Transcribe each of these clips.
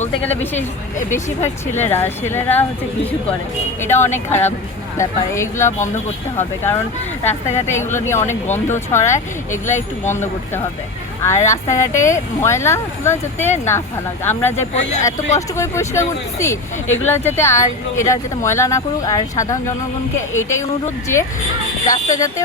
বলতে গেলে বেশিরভাগ ছেলেরা হচ্ছে ঘুষু করে। এটা অনেক খারাপ ব্যাপার, এগুলো বন্ধ করতে হবে। কারণ রাস্তাঘাটে এগুলো নিয়ে অনেক গন্ধ ছড়ায়, এগুলো একটু বন্ধ করতে হবে। আর রাস্তাঘাটে ময়লাগুলো যাতে না ফেলাক, আমরা যে এত কষ্ট করে পরিষ্কার করতেছি এগুলো যাতে এরা যাতে ময়লা না করুক। আর সাধারণ জনগণকে এটাই অনুরোধ যে রাস্তা যাতে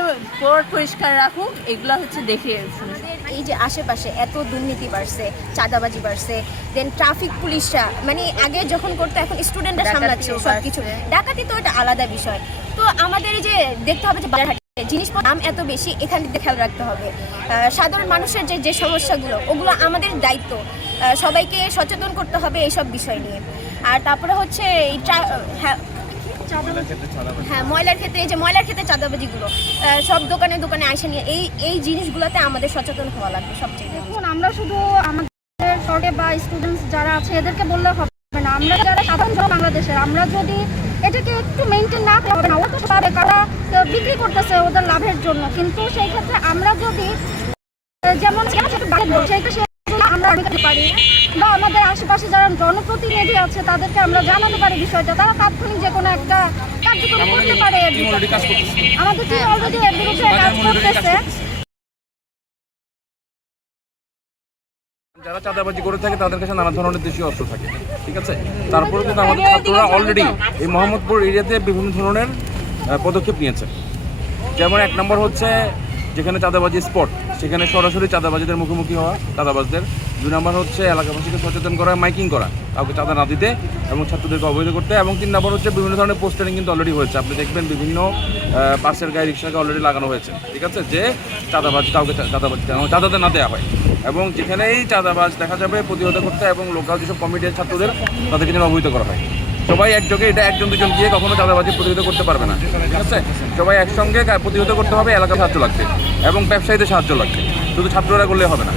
পরিষ্কার রাখুক, এগুলো হচ্ছে দেখে শুনে। এই যে আশেপাশে এত দুর্নীতি বাড়ছে, চাঁদাবাজি বাড়ছে, দেন ট্রাফিক পুলিশরা মানে আগে যখন করতো এখন স্টুডেন্টরা সামলাচ্ছে সব কিছু। ডাকাতি তো এটা আলাদা বিষয়। তো আমাদের এই যে দেখতে হবে যে বাজারহাটে জিনিসপত্র দাম এত বেশি, এখানে খেয়াল রাখতে হবে। সাধারণ মানুষের যে সমস্যাগুলো ওগুলো আমাদের দায়িত্ব, সবাইকে সচেতন করতে হবে এইসব বিষয় নিয়ে। আর তারপরে হচ্ছে এই ময়লার ক্ষেত্রে এই যে ময়লার ক্ষেত্রে চাঁদাবাজিগুলো সব দোকানে দোকানে আসে নিয়ে এই জিনিসগুলোতে আমাদের সচেতন হওয়া লাগবে সবচেয়ে। এখন আমরা শুধু আমাদের শহরে বা স্টুডেন্টস যারা আছে এদেরকে বললে হবে না, আমরা যারা সাধারণ জন বাংলাদেশের, আমরা যদি এটাকে একটু মেনটেন না করা হবে না। ওরা তো পাবে, কারা বিক্রি করতেছে ওদের লাভের জন্য, কিন্তু সেই ক্ষেত্রে আমরা যদি যেমন আমরা করতে পারি বা আমাদের আশেপাশে যারা জনপ্রতিনিধি আছে তাদেরকে আমরা জানাতে পারি বিষয়টা, তারা তাৎক্ষণিক যে কোনো একটা কার্যক্রম করতে পারে। আমাদের টিম অলরেডি এর বিরুদ্ধে কাজ করতেছে। যারা চাঁদাবাজি করে থাকে তাদের কাছে নানা ধরনের দেশীয় অস্ত্র থাকে, ঠিক আছে। তারপরে কিন্তু আমাদের ছাত্ররা অলরেডি এই মোহাম্মদপুর এরিয়াতে বিভিন্ন ধরনের পদক্ষেপ নিয়েছে। যেমন 1 নম্বর হচ্ছে যেখানে চাঁদাবাজি স্পট সেখানে সরাসরি চাঁদাবাজিদের মুখোমুখি হওয়া চাঁদাবাজদের। 2 নম্বর হচ্ছে এলাকাবাসীকে সচেতন করা, মাইকিং করা, কাউকে চাঁদা না দিতে এবং ছাত্রদেরকে অবহিত করতে। এবং 3 নম্বর হচ্ছে বিভিন্ন ধরনের পোস্টারিং কিন্তু অলরেডি হয়েছে। আপনি দেখবেন বিভিন্ন পার্সেল গাড়ি রিক্সাকে অলরেডি লাগানো হয়েছে, ঠিক আছে, যে কাউকে চাঁদাতে না দেওয়া হয়। এবং যেখানেই চাঁদাবাজ দেখা যাবে প্রতিহত করতে এবং লোকাল যেসব কমিটির ছাত্রদের তাদেরকে যেন অবহিত করা হয়। সবাই একযোগে, এটা 1-2 গিয়ে কখনো চাঁদাবাজি প্রতিহত করতে পারবে না, ঠিক আছে। সবাই একসঙ্গে প্রতিহত করতে হবে, এলাকার সাহায্য লাগবে এবং ব্যবসায়ীদের সাহায্য লাগবে, শুধু ছাত্ররা করলে হবে না।